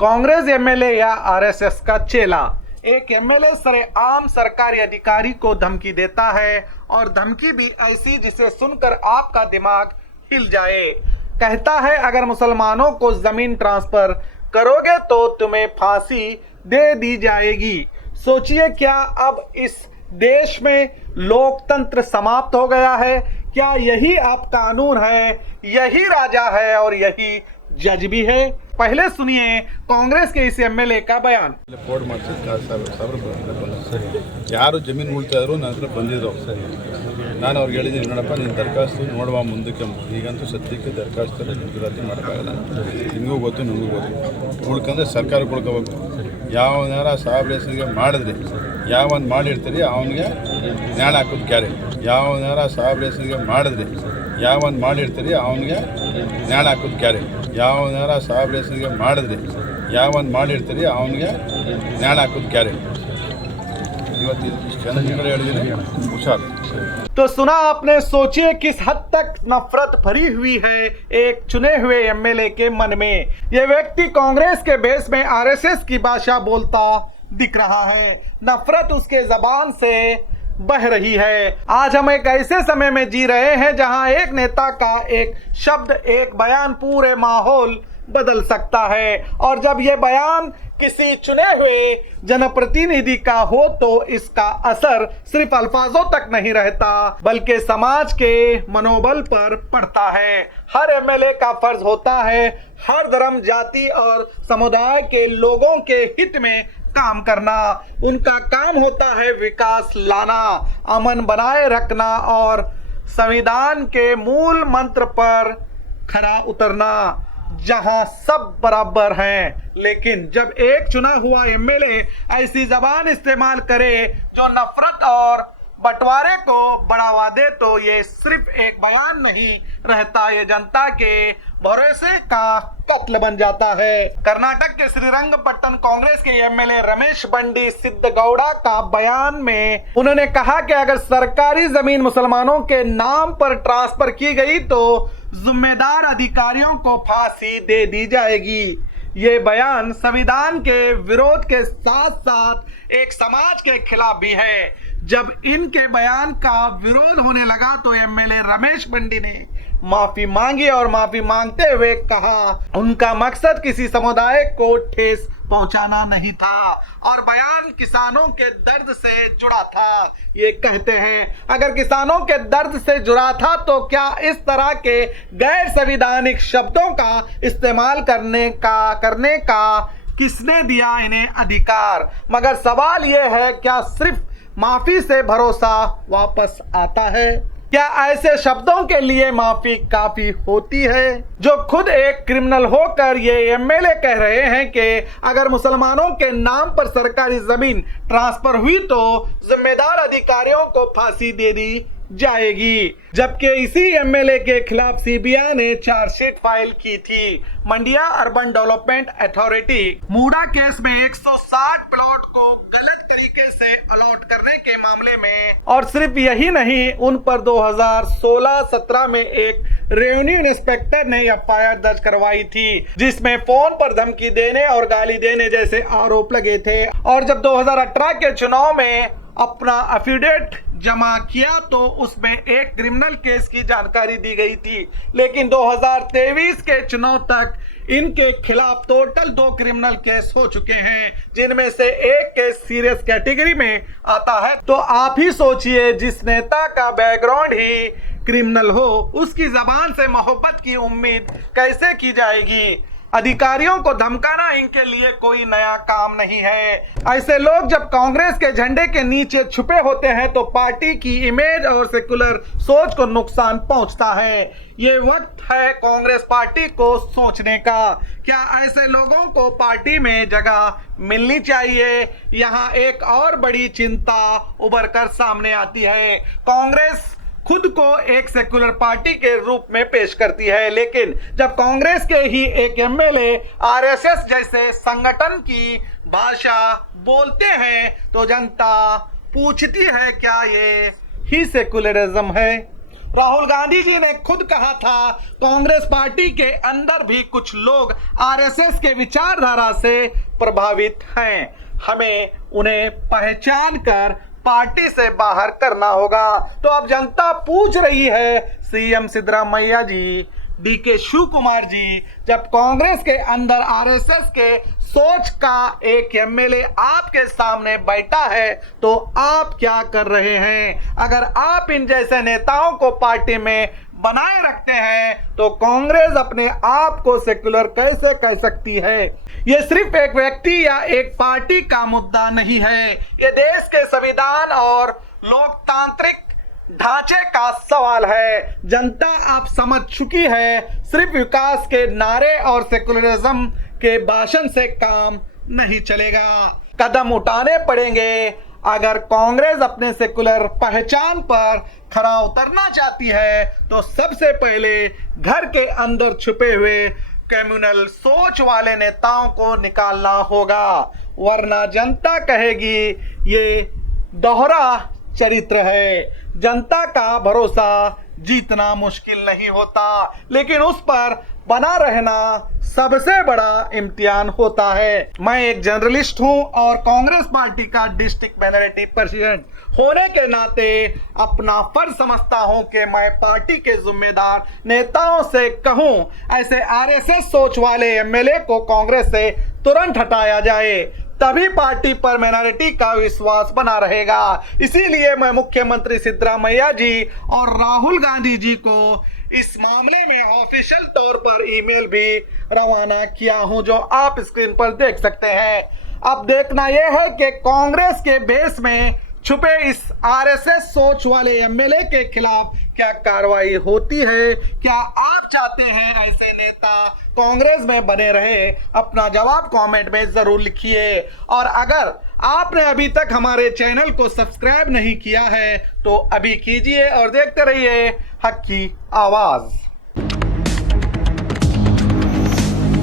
Congress MLA या RSS का चेला। एक एमएलए सरेआम सरकारी अधिकारी को धमकी देता है और धमकी भी ऐसी जिसे सुनकर आपका दिमाग हिल जाए। कहता है अगर मुसलमानों को जमीन ट्रांसफर करोगे तो तुम्हें फांसी दे दी जाएगी। सोचिए, क्या अब इस देश में लोकतंत्र समाप्त हो गया है? क्या यही आप कानून है, यही राजा है और यही जज भी है? पहले सुनिए कांग्रेस के इस एमएलए का बयान। ಯಾರು ಜಮೀನು ಉಳ್ತಾ ಇದ್ರು ನನ್ನ ಹತ್ರ ಬಂದಿದ್ರು. ನಾನು ಅವ್ರಿಗೆ ಹೇಳಿದ್ದೀನಿ, ನೋಡಪ್ಪ ನೀನು ದರಖಾಸ್ತು ನೋಡುವ ಮುಂದಕ್ಕೆ. ಈಗಂತೂ ಸದ್ಯಕ್ಕೆ ದರಖಾಸ್ತಲ್ಲಿ ಗುಜರಾತಿ ಮಾಡೋಕ್ಕಾಗಲ್ಲ. ನಿಮಗೂ ಗೊತ್ತು, ನಿಮಗೂ ಗೊತ್ತು. ಉಳ್ಕಂದ್ರೆ ಸರ್ಕಾರಕ್ಕೆ ಉಳ್ಕೋಬೇಕು. ಯಾವನಾರ ಸಾಹೇಬ್ರ ಹೆಸರಿಗೆ ಮಾಡಿದ್ರಿ, ಯಾವನ್ ಮಾಡಿರ್ತೀರಿ ಅವನಿಗೆ ನ್ಯಾಣ ಹಾಕೋದು ಗ್ಯಾರಂಟಿ. ಯಾವನಾರ ಸಾಹೇಬ್ರ ಹೆಸರಿಗೆ ಮಾಡಿದ್ರಿ, ಯಾವನ್ ಮಾಡಿರ್ತೀರಿ ಅವನಿಗೆ ನ್ಯಾಣ ಹಾಕೋದು ಗ್ಯಾರಂಟಿ. ಯಾವನಾರ ಸಾಹೇಬ್ರ ಹೆಸರಿಗೆ ಮಾಡಿದ್ರಿ, ಯಾವನ್ ಮಾಡಿರ್ತೀರಿ ಅವನಿಗೆ ನ್ಯಾಣ ಹಾಕೋದು ಗ್ಯಾರಂಟಿ. तो सुना आपने। सोचिए किस हद तक नफरत भरी हुई है एक चुने हुए एमएलए के मन में। यह व्यक्ति कांग्रेस के बेस में आरएसएस की भाषा बोलता दिख रहा है। नफरत उसके जबान से बह रही है। आज हम एक ऐसे समय में जी रहे हैं जहां एक नेता का एक शब्द, एक बयान पूरे माहौल बदल सकता है। और जब यह बयान किसी चुने हुए जनप्रतिनिधि का हो तो इसका असर सिर्फ अल्फाजों तक नहीं रहता बल्कि समाज के मनोबल पर पड़ता है। हर एमएलए का फर्ज होता है हर धर्म, जाति और समुदाय के लोगों के हित में काम करना। उनका काम होता है विकास लाना, अमन बनाए रखना और संविधान के मूल मंत्र पर खरा उतरना, जहां सब बराबर हैं। लेकिन जब एक चुना हुआ एमएलए ऐसी जबान इस्तेमाल करे जो नफरत और बंटवारे को बढ़ावा दे तो ये सिर्फ एक बयान नहीं रहता, ये जनता के भरोसे का कत्ल बन जाता है। कर्नाटक के श्रीरंगपट्टन कांग्रेस के एमएलए रमेश बंडी सिद्धगौड़ा का बयान में उन्होंने कहा कि अगर सरकारी जमीन मुसलमानों के नाम पर ट्रांसफर की गई तो जिम्मेदार अधिकारियों को फांसी दे दी जाएगी। ये बयान संविधान के विरोध के साथ साथ एक समाज के खिलाफ भी है। जब इनके बयान का विरोध होने लगा तो एमएलए रमेश बंडी ने माफी मांगी और माफी मांगते हुए कहा उनका मकसद किसी समुदाय को ठेस पहुंचाना नहीं था और बयान किसानों के दर्द से जुड़ा था। ये कहते हैं अगर किसानों के दर्द से जुड़ा था तो क्या इस तरह के गैर संवैधानिक शब्दों का इस्तेमाल करने का किसने दिया इन्हें अधिकार? मगर सवाल यह है, क्या सिर्फ माफी से भरोसा वापस आता है? क्या ऐसे शब्दों के लिए माफी काफी होती है? जो खुद एक क्रिमिनल होकर ये एमएलए कह रहे हैं कि अगर मुसलमानों के नाम पर सरकारी जमीन ट्रांसफर हुई तो जिम्मेदार अधिकारियों को फांसी दे दी जाएगी। जबकि इसी एमएलए के खिलाफ सीबीआई ने चार्जशीट फाइल की थी। मंडिया अर्बन डेवलपमेंट अथॉरिटी मूडा केस में 160 प्लॉट को गलत तरीके से अलॉट करने के मामले में, और सिर्फ यही नहीं, उन पर 2016-17 में एक रेवेन्यू इंस्पेक्टर ने एफआईआर दर्ज करवाई थी जिसमें फोन पर धमकी देने और गाली देने जैसे आरोप लगे थे। और जब 2018 के चुनाव में अपना एफिडेविट जमा किया तो उसमें एक क्रिमिनल केस की जानकारी दी गई थी। लेकिन 2023 के चुनाव तक इनके खिलाफ टोटल 2 क्रिमिनल केस हो चुके हैं जिनमें से एक केस सीरियस कैटेगरी में आता है। तो आप ही सोचिए, जिस नेता का बैकग्राउंड ही क्रिमिनल हो उसकी जबान से मोहब्बत की उम्मीद कैसे की जाएगी? अधिकारियों को धमकाना इनके लिए कोई नया काम नहीं है। ऐसे लोग जब कांग्रेस के झंडे के नीचे छुपे होते हैं तो पार्टी की इमेज और सेकुलर सोच को नुकसान पहुंचता है। ये वक्त है कांग्रेस पार्टी को सोचने का, क्या ऐसे लोगों को पार्टी में जगह मिलनी चाहिए? यहाँ एक और बड़ी चिंता उभर कर सामने आती है। कांग्रेस खुद को एक सेकुलर पार्टी के रूप में पेश करती है, लेकिन जब कांग्रेस के ही एक एमएलए आरएसएस जैसे संगठन की भाषा बोलते हैं तो जनता पूछती है क्या ये ही सेकुलरिज्म है? राहुल गांधी जी ने खुद कहा था कांग्रेस पार्टी के अंदर भी कुछ लोग आरएसएस के विचारधारा से प्रभावित हैं, हमें उन्हें पहचान कर पार्टी से बाहर करना होगा। तो अब जनता पूछ रही है सीएम सिद्धरामैया जी, डीके शिव कुमार जी, जब कांग्रेस के अंदर आरएसएस के सोच का एक एमएलए आपके सामने बैठा है तो आप क्या कर रहे हैं? अगर आप इन जैसे नेताओं को पार्टी में बनाए रखते हैं तो कांग्रेस अपने आप को सेक्युलर कैसे कह सकती है? ये सिर्फ एक व्यक्ति या एक पार्टी का मुद्दा नहीं है, ये देश के संविधान और लोकतांत्रिक ढांचे का सवाल है। जनता आप समझ चुकी है, सिर्फ विकास के नारे और सेकुलरिज्म के भाषण से काम नहीं चलेगा, कदम उठाने पड़ेंगे। अगर कांग्रेस अपने सेकुलर पहचान पर खरा उतरना चाहती है तो सबसे पहले घर के अंदर छुपे हुए कम्युनल सोच वाले नेताओं को निकालना होगा, वरना जनता कहेगी ये दोहरा चरित्र है। जनता का भरोसा जीतना मुश्किल नहीं होता, लेकिन उस पर बना रहना सबसे बड़ा इम्तिहान होता है। मैं एक जर्नलिस्ट हूं और कांग्रेस पार्टी का डिस्ट्रिक्ट माइनॉरिटी प्रेसिडेंट होने के नाते अपना फर्ज समझता हूं कि मैं पार्टी के जिम्मेदार नेताओं से कहूं ऐसे आरएसएस सोच वाले एमएलए को कांग्रेस से तुरंत हटाया जाए, तभी पार्टी पर माइनॉरिटी का विश्वास बना रहेगा। इसीलिए मैं मुख्यमंत्री सिद्धरामैया जी और राहुल गांधी जी को इस मामले में ऑफिशियल तौर पर ईमेल भी रवाना किया हूं, जो आप स्क्रीन पर देख सकते हैं। अब देखना यह है कि कांग्रेस के बेस में छुपे इस आरएसएस सोच वाले एमएलए के खिलाफ क्या कार्रवाई होती है। क्या आप चाहते हैं ऐसे नेता कांग्रेस में बने रहे? अपना जवाब कमेंट में जरूर लिखिए, और अगर आपने अभी तक हमारे चैनल को सब्सक्राइब नहीं किया है तो अभी कीजिए और देखते रहिए हक की आवाज।